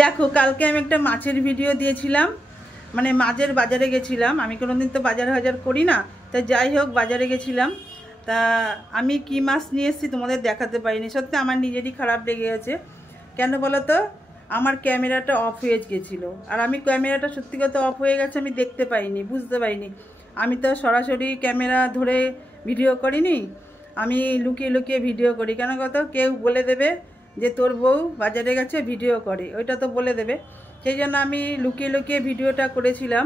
দেখো কালকে আমি একটা মাছের ভিডিও দিয়েছিলাম, মানে মাছের বাজারে গেছিলাম। আমি কোনোদিন তো বাজার হাজার করি না, তা যাই হোক বাজারে গেছিলাম। তা আমি কি মাছ নিয়ে এসেছি তোমাদের দেখাতে পারিনি, সত্যি আমার নিজেরই খারাপ লেগে গেছে। কেন বলো তো, আমার ক্যামেরাটা অফ হয়ে গেছিলো, আর আমি ক্যামেরাটা সত্যি কথা অফ হয়ে গেছে আমি দেখতে পাইনি, বুঝতে পারিনি। আমি তো সরাসরি ক্যামেরা ধরে ভিডিও করিনি, আমি লুকিয়ে লুকিয়ে ভিডিও করি। কেন কত কেউ বলে দেবে যে তোর বউ বাজারে গেছে ভিডিও করে, ওইটা তো বলে দেবে। সেই জন্য আমি লুকিয়ে লুকিয়ে ভিডিওটা করেছিলাম,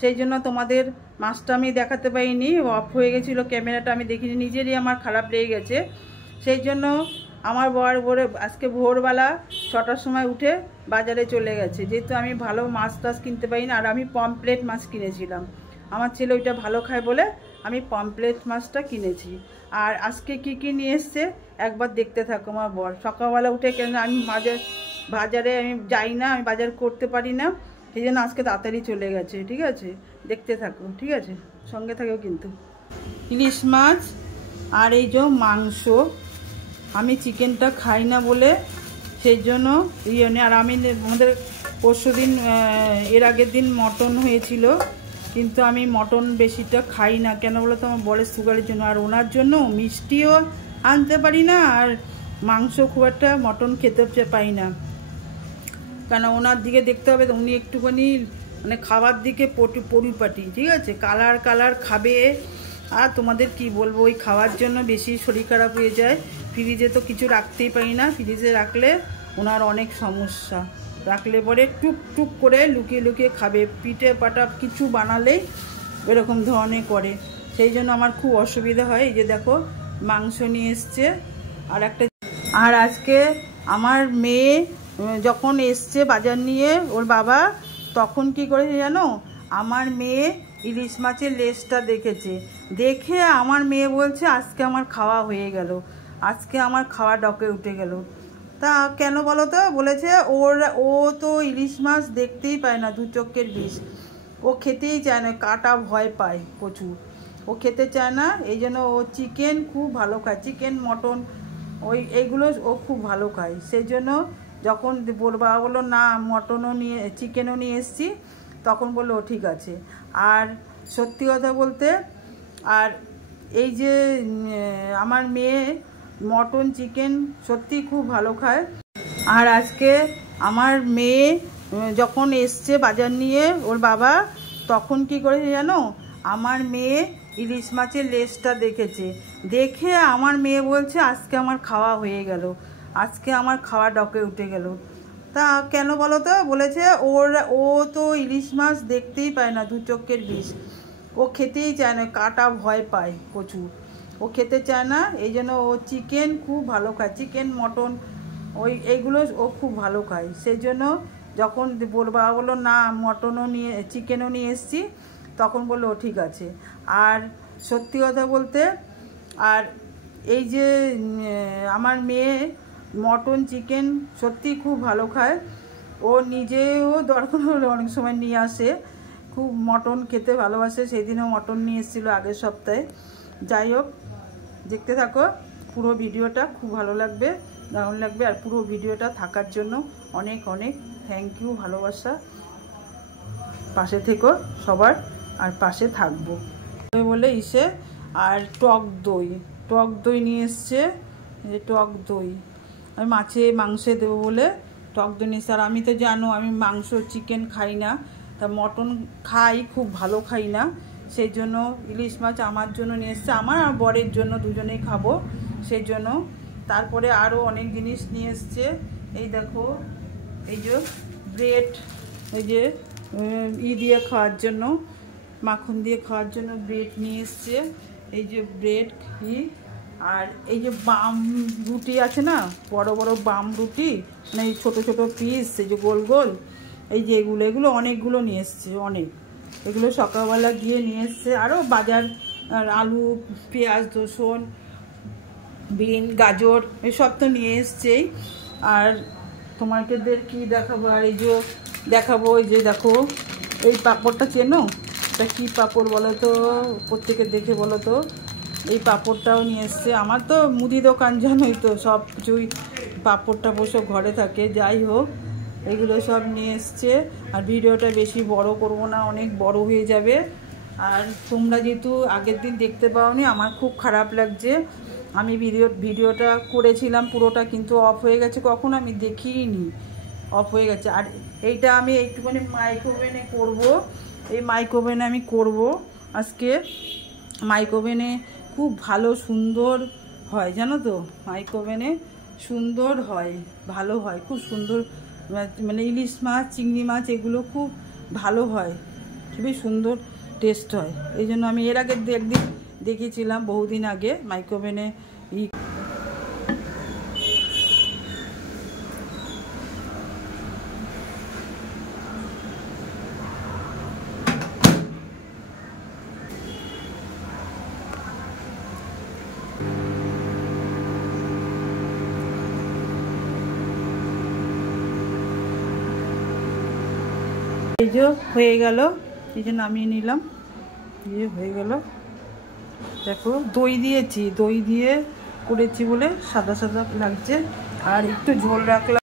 সেই জন্য তোমাদের মাছটা আমি দেখাতে পারিনি, অফ হয়ে গেছিলো ক্যামেরাটা, আমি দেখিনি, নিজেরই আমার খারাপ লেগে গেছে। সেই জন্য আমার বর আজকে ভোরবেলা 6টার সময় উঠে বাজারে চলে গেছে, যেহেতু আমি ভালো মাছ টাছ কিনতে পারি না। আর আমি পমপ্লেট মাছ কিনেছিলাম, আমার ছেলে ওইটা ভালো খায় বলে আমি পমপ্লেট মাছটা কিনেছি। আর আজকে কি কি নিয়ে এসছে একবার দেখতে থাকো। আমার বর সকালবেলা উঠে, কেন আমি বাজারে আমি যাই না, আমি বাজার করতে পারি না, সেই জন্য আজকে তাড়াতাড়ি চলে গেছে। ঠিক আছে, দেখতে থাকো, ঠিক আছে, সঙ্গে থাকো কিন্তু। ইলিশ মাছ আর এই যে মাংস, আমি চিকেনটা খাই না বলে সেই জন্য আর আমি আমাদের পরশুদিন এর আগের দিন মটন হয়েছিল, কিন্তু আমি মটন বেশিটা খাই না। কেন বলো তো, আমার বরের সুগারের জন্য, আর ওনার জন্য মিষ্টিও আনতে পারি না, আর মাংস খুব একটা মটন খেতে পাই না। কেন ওনার দিকে দেখতে হবে, উনি একটুখানি মানে খাবার দিকে পরিপাটি, ঠিক আছে, কালার খাবে। আর তোমাদের কি বলবো, ওই খাওয়ার জন্য বেশি শরীর খারাপ হয়ে যায়। ফ্রিজে তো কিছু রাখতেই পারি না, ফ্রিজে রাখলে ওনার অনেক সমস্যা, রাখলে পরে টুক করে লুকিয়ে লুকিয়ে খাবে। পিঠে পাটা কিছু বানালেই এরকম ধরনের করে, সেই জন্য আমার খুব অসুবিধা হয়। এই যে দেখো মাংস নিয়ে এসছে, আর আজকে আমার মেয়ে যখন এসছে বাজার নিয়ে ওর বাবা, তখন কি করেছে জানো, আমার মেয়ে ইলিশ মাছের লেজটা দেখেছে, দেখে আমার মেয়ে বলছে আজকে আমার খাওয়া হয়ে গেল, আজকে আমার খাওয়া ডকে উঠে গেল। তা কেন বলো তো, বলেছে ও তো ইলিশ মাছ দেখতেই পায় না, দু চোখের বিষ, ও খেতেই চায় না, কাটা ভয় পায় প্রচুর, ও খেতে চায় না। এই জন্য ও চিকেন খুব ভালো খায়, চিকেন মটন এইগুলো ও খুব ভালো খায়। সেই জন্য যখন বাবা বললো না চিকেনও নিয়ে এসছি, তখন বললো ঠিক আছে। আর সত্যি কথা বলতে, আর এই যে আমার মেয়ে মটন চিকেন সত্যি খুব ভালো খায়। আর আজকে আমার মেয়ে যখন এসছে বাজার নিয়ে ওর বাবা, তখন কি করেছে জানো, আমার মেয়ে ইলিশ মাছের লেজটা দেখেছে, দেখে আমার মেয়ে বলছে আজকে আমার খাওয়া হয়ে গেল, আজকে আমার খাওয়া ডকে উঠে গেল। তা কেন বলো তো, বলেছে ও তো ইলিশ মাছ দেখতেই পায় না, দু চোখের বিষ, ও খেতেই চায় না, কাটা ভয় পায় প্রচুর, ও খেতে চায় না। এই জন্য ও চিকেন খুব ভালো খায়, চিকেন মটন এইগুলো ও খুব ভালো খায়। সেই জন্য যখন বাবা বললো না চিকেনও নিয়ে এসছি, তখন বললো ঠিক আছে। আর সত্যি কথা বলতে, আর এই যে আমার মেয়ে মটন চিকেন সত্যি খুব ভালো খায়, ও নিজেও দরকার হলে অনেক সময় নিয়ে আসে, খুব মটন খেতে ভালোবাসে। সেই দিনও মটন নিয়ে এসেছিলো আগের সপ্তাহে। যাই হোক, দেখতে থাকো পুরো ভিডিওটা, খুব ভালো লাগবে, দারুণ লাগবে। আর পুরো ভিডিওটা থাকার জন্য অনেক অনেক থ্যাংক ইউ, ভালোবাসা, পাশে থেকো সবার, আর পাশে থাকবো বলে আর টক দই নিয়ে এসছে, টক দই আমি মাংসে দেবো বলে টক দই নিয়ে এসছে। আর আমি তো জানো আমি মাংস চিকেন খাই না, তা মটন খাই, খুব ভালো খাই না, সেই জন্য ইলিশ মাছ আমার জন্য নিয়ে এসছে, আমার আর বরের জন্য, দুজনেই খাবো সেই জন্য। তারপরে আরও অনেক জিনিস নিয়ে এসছে, এই দেখো, এই যে ব্রেড, এই যে দিয়ে খাওয়ার জন্য, মাখন দিয়ে খাওয়ার জন্য ব্রেড নিয়ে এসছে, এই যে ব্রেড আর এই যে বাম রুটি আছে না, বড় বড় বাম রুটি, মানে এই ছোটো ছোটো পিস, এই যে গোল গোল, এই যে এগুলো অনেকগুলো নিয়ে এসছে, অনেক, এগুলো সকালবেলা গিয়ে নিয়ে এসছে। আরও বাজার, আর আলু পেঁয়াজ রসুন বিন গাজর এসব তো নিয়ে এসছেই। আর তোমাদের কি দেখাবো, আর এই যে দেখাবো, এই যে দেখো এই পাঁপড়টা চেনো, এটা কী পাঁপড় বলো তো, প্রত্যেকে দেখে বলো তো। এই পাঁপড়টাও নিয়ে এসছে, আমার তো মুদি দোকান জানোই তো, সব কিছুই পাঁপড় টাপড় সব ঘরে থাকে। যাই হোক, এগুলো সব নিয়ে এসছে। আর ভিডিওটা বেশি বড় করব না, অনেক বড় হয়ে যাবে। আর তোমরা যেহেতু আগের দিন দেখতে পাওনি, আমার খুব খারাপ লাগছে। আমি ভিডিওটা করেছিলাম পুরোটা, কিন্তু অফ হয়ে গেছে, কখন আমি দেখিনি, অফ হয়ে গেছে। আর এইটা আমি একটুখানি মাইক্রোওভেনে করব, এই মাইক্রোওভেনে আমি করব আজকে। মাইক্রোওভেনে খুব ভালো সুন্দর হয় জানো তো, মাইক্রোওভেনে সুন্দর হয়, ভালো হয়, খুব সুন্দর। মানে ইলিশ মাছ, চিংড়ি মাছ এগুলো খুব ভালো হয়, খুবই সুন্দর টেস্ট হয়। এই জন্য আমি এর আগে একদিন দেখেছিলাম, বহুদিন আগে মাইক্রোওভেনে এই যে হয়ে গেল, এই যে নামিয়ে নিলাম, দিয়ে হয়ে গেল। দেখো দই দিয়েছি, দই দিয়ে করেছি বলে সাদা সাদা লাগছে। আর একটু ঝোল রাখলাম।